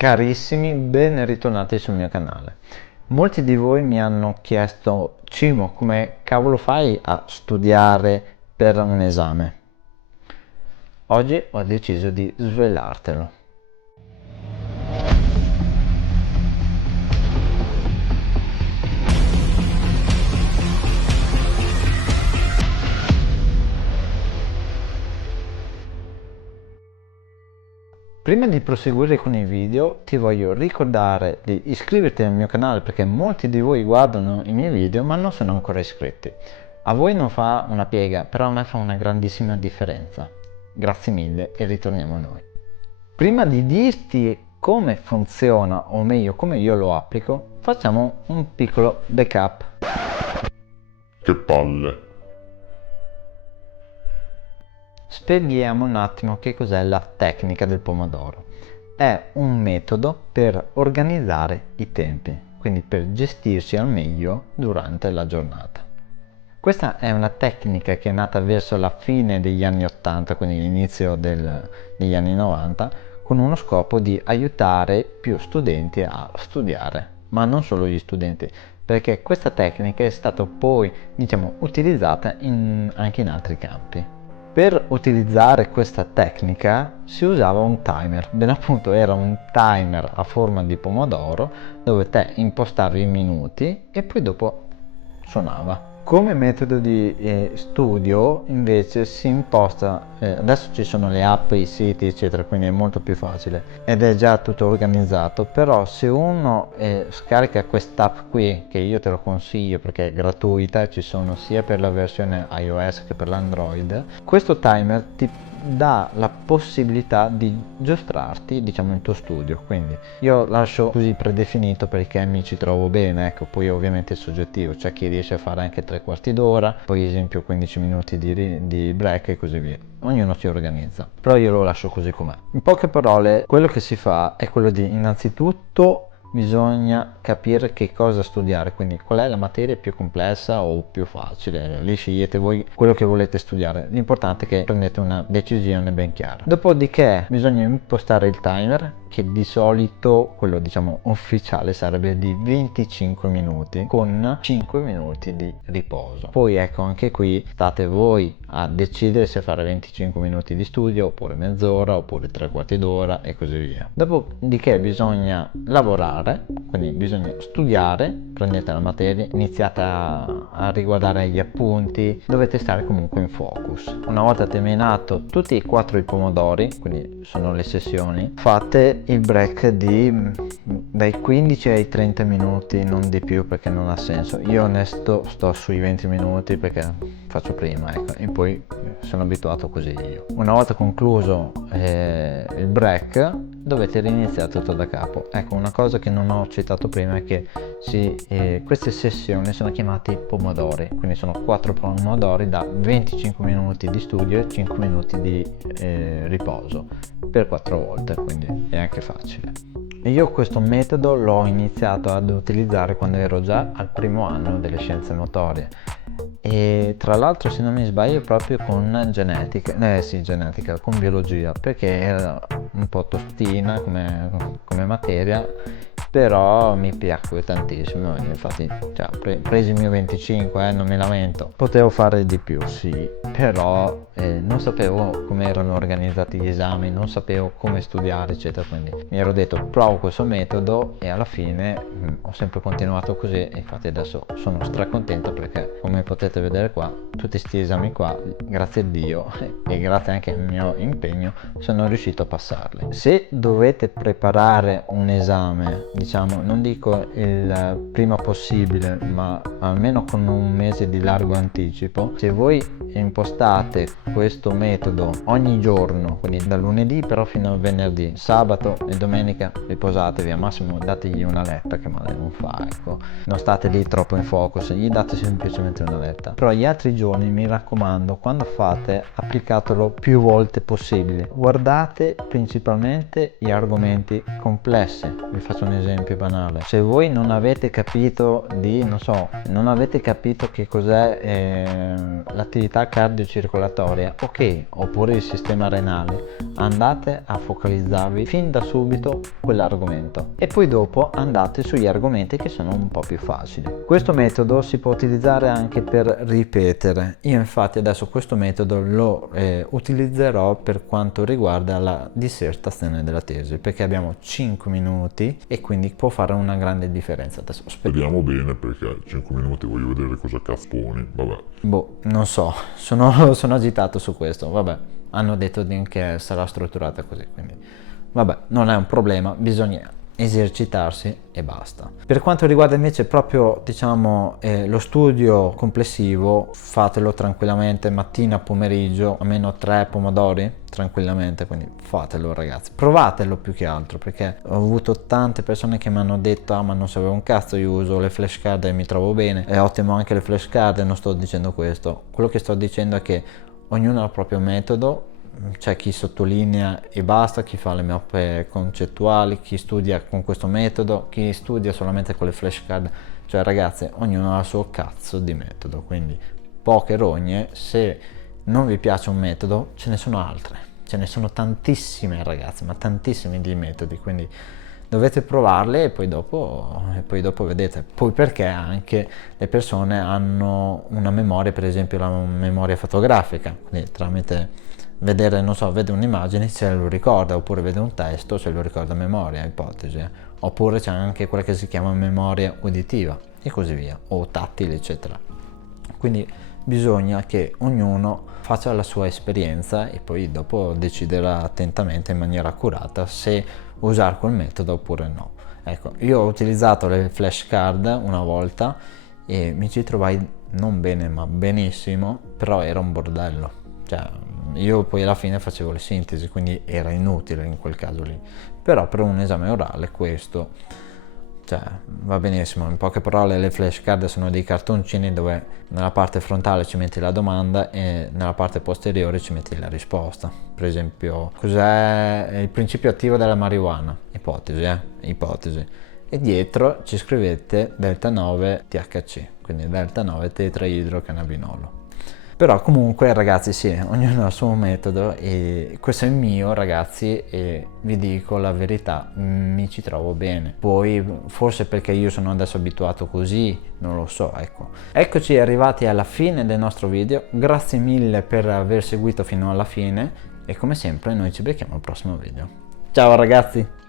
Carissimi, ben ritornati sul mio canale. Molti di voi mi hanno chiesto: Cimo, come cavolo fai a studiare per un esame? Oggi ho deciso di svelartelo. Prima di proseguire con i video ti voglio ricordare di iscriverti al mio canale, perché molti di voi guardano i miei video ma non sono ancora iscritti. A voi non fa una piega, però a me fa una grandissima differenza. Grazie mille e ritorniamo a noi. Prima di dirti come funziona, o meglio come io lo applico, facciamo un piccolo backup. Che palle. Spieghiamo un attimo che cos'è la tecnica del pomodoro. È un metodo per organizzare i tempi, quindi per gestirsi al meglio durante la giornata. Questa è una tecnica che è nata verso la fine degli anni 80, quindi l'inizio degli anni 90, con uno scopo di aiutare più studenti a studiare, ma non solo gli studenti, perché questa tecnica è stata poi, utilizzata anche in altri campi. Per utilizzare questa tecnica si usava un timer, ben appunto era un timer a forma di pomodoro dove te impostavi i minuti e poi dopo suonava. Come metodo di studio invece si imposta, adesso ci sono le app, i siti eccetera, quindi è molto più facile ed è già tutto organizzato, però se uno scarica quest'app qui, che io te lo consiglio perché è gratuita, ci sono sia per la versione iOS che per l'Android, questo timer ti dà la possibilità di giostrarti il tuo studio. Quindi io lascio così predefinito perché mi ci trovo bene, ecco. Poi ovviamente è soggettivo, c'è chi riesce a fare anche 3/4 d'ora, poi esempio 15 minuti di break e così via, ognuno si organizza, però io lo lascio così com'è. In poche parole, quello che si fa è quello di innanzitutto bisogna capire che cosa studiare, quindi qual è la materia più complessa o più facile, lì scegliete voi quello che volete studiare, l'importante è che prendete una decisione ben chiara. Dopodiché bisogna impostare il timer, che di solito quello ufficiale sarebbe di 25 minuti con 5 minuti di riposo. Poi ecco, anche qui state voi a decidere se fare 25 minuti di studio oppure mezz'ora oppure 3/4 d'ora e così via. Dopodiché bisogna lavorare, quindi bisogna studiare, prendete la materia, iniziate a riguardare gli appunti, dovete stare comunque in focus. Una volta terminato tutti e 4 i pomodori, quindi sono le sessioni, fate il break dai 15 ai 30 minuti, non di più perché non ha senso. Io onesto sto sui 20 minuti perché faccio prima, ecco, e poi sono abituato così io. Una volta concluso il break dovete riniziare tutto da capo. Ecco, una cosa che non ho citato prima è che queste sessioni sono chiamate pomodori, quindi sono 4 pomodori da 25 minuti di studio e 5 minuti di riposo per 4 volte, quindi è anche facile. E io questo metodo l'ho iniziato ad utilizzare quando ero già al primo anno delle scienze motorie, e tra l'altro, se non mi sbaglio, proprio con genetica, con biologia, perché era un po' tostina come materia, però mi piacque tantissimo. Infatti presi il mio 25, non mi lamento. Potevo fare di più, sì, però non sapevo come erano organizzati gli esami, non sapevo come studiare eccetera, quindi mi ero detto provo questo metodo e alla fine ho sempre continuato così, e infatti adesso sono stracontento perché, come potete vedere qua, tutti questi esami qua, grazie a Dio e grazie anche al mio impegno, sono riuscito a passarli. Se dovete preparare un esame, non dico il prima possibile, ma almeno con un mese di largo anticipo, se voi impostate questo metodo ogni giorno, quindi dal lunedì però fino al venerdì, sabato e domenica riposatevi, al massimo dategli una letta che male non fa, ecco, non state lì troppo in focus, gli date semplicemente una letta. Però gli altri giorni, mi raccomando, quando fate, applicatelo più volte possibile, guardate principalmente gli argomenti complessi. Vi faccio un esempio: esempio banale. Se voi non avete capito non avete capito che cos'è l'attività cardiocircolatoria, ok, oppure il sistema renale, andate a focalizzarvi fin da subito quell'argomento e poi dopo andate sugli argomenti che sono un po' più facili. Questo metodo si può utilizzare anche per ripetere. Io infatti adesso questo metodo lo utilizzerò per quanto riguarda la dissertazione della tesi, perché abbiamo 5 minuti e quindi può fare una grande differenza. Adesso Speriamo bene, perché 5 minuti voglio vedere cosa cazzo poni, vabbè. non so, sono agitato su questo, vabbè, hanno detto che sarà strutturata così, quindi vabbè, non è un problema, bisogna esercitarsi e basta. Per quanto riguarda invece proprio lo studio complessivo, fatelo tranquillamente mattina, pomeriggio, almeno 3 pomodori tranquillamente, quindi fatelo ragazzi, provatelo più che altro, perché ho avuto tante persone che mi hanno detto ma non sapevo un cazzo, io uso le flashcard e mi trovo bene, è ottimo anche le flashcard, e non sto dicendo questo, quello che sto dicendo è che ognuno ha il proprio metodo. C'è chi sottolinea e basta, chi fa le mappe concettuali, chi studia con questo metodo, chi studia solamente con le flashcard. Cioè ragazzi, ognuno ha il suo cazzo di metodo, quindi poche rogne. Se non vi piace un metodo, ce ne sono altre, ce ne sono tantissime ragazzi, ma tantissimi di metodi, quindi dovete provarle e poi dopo vedete. Poi perché anche le persone hanno una memoria, per esempio la memoria fotografica, quindi tramite vedere, vede un'immagine, se lo ricorda, oppure vede un testo, se lo ricorda a memoria, ipotesi. Oppure c'è anche quella che si chiama memoria uditiva e così via, o tattile, eccetera. Quindi bisogna che ognuno faccia la sua esperienza e poi dopo deciderà attentamente in maniera accurata se usare quel metodo oppure no. Ecco, io ho utilizzato le flashcard una volta e mi ci trovai non bene ma benissimo, però era un bordello. Cioè, io poi alla fine facevo le sintesi, quindi era inutile in quel caso lì. Però per un esame orale questo, cioè, va benissimo. In poche parole, le flashcard sono dei cartoncini dove nella parte frontale ci metti la domanda e nella parte posteriore ci metti la risposta. Per esempio, cos'è il principio attivo della marijuana? Ipotesi. E dietro ci scrivete delta 9 THC, quindi delta 9 tetraidrocannabinolo. Però comunque ragazzi sì, ognuno ha il suo metodo e questo è il mio ragazzi, e vi dico la verità, mi ci trovo bene. Poi forse perché io sono adesso abituato così, non lo so, ecco. Eccoci arrivati alla fine del nostro video, grazie mille per aver seguito fino alla fine e come sempre noi ci becchiamo al prossimo video. Ciao ragazzi!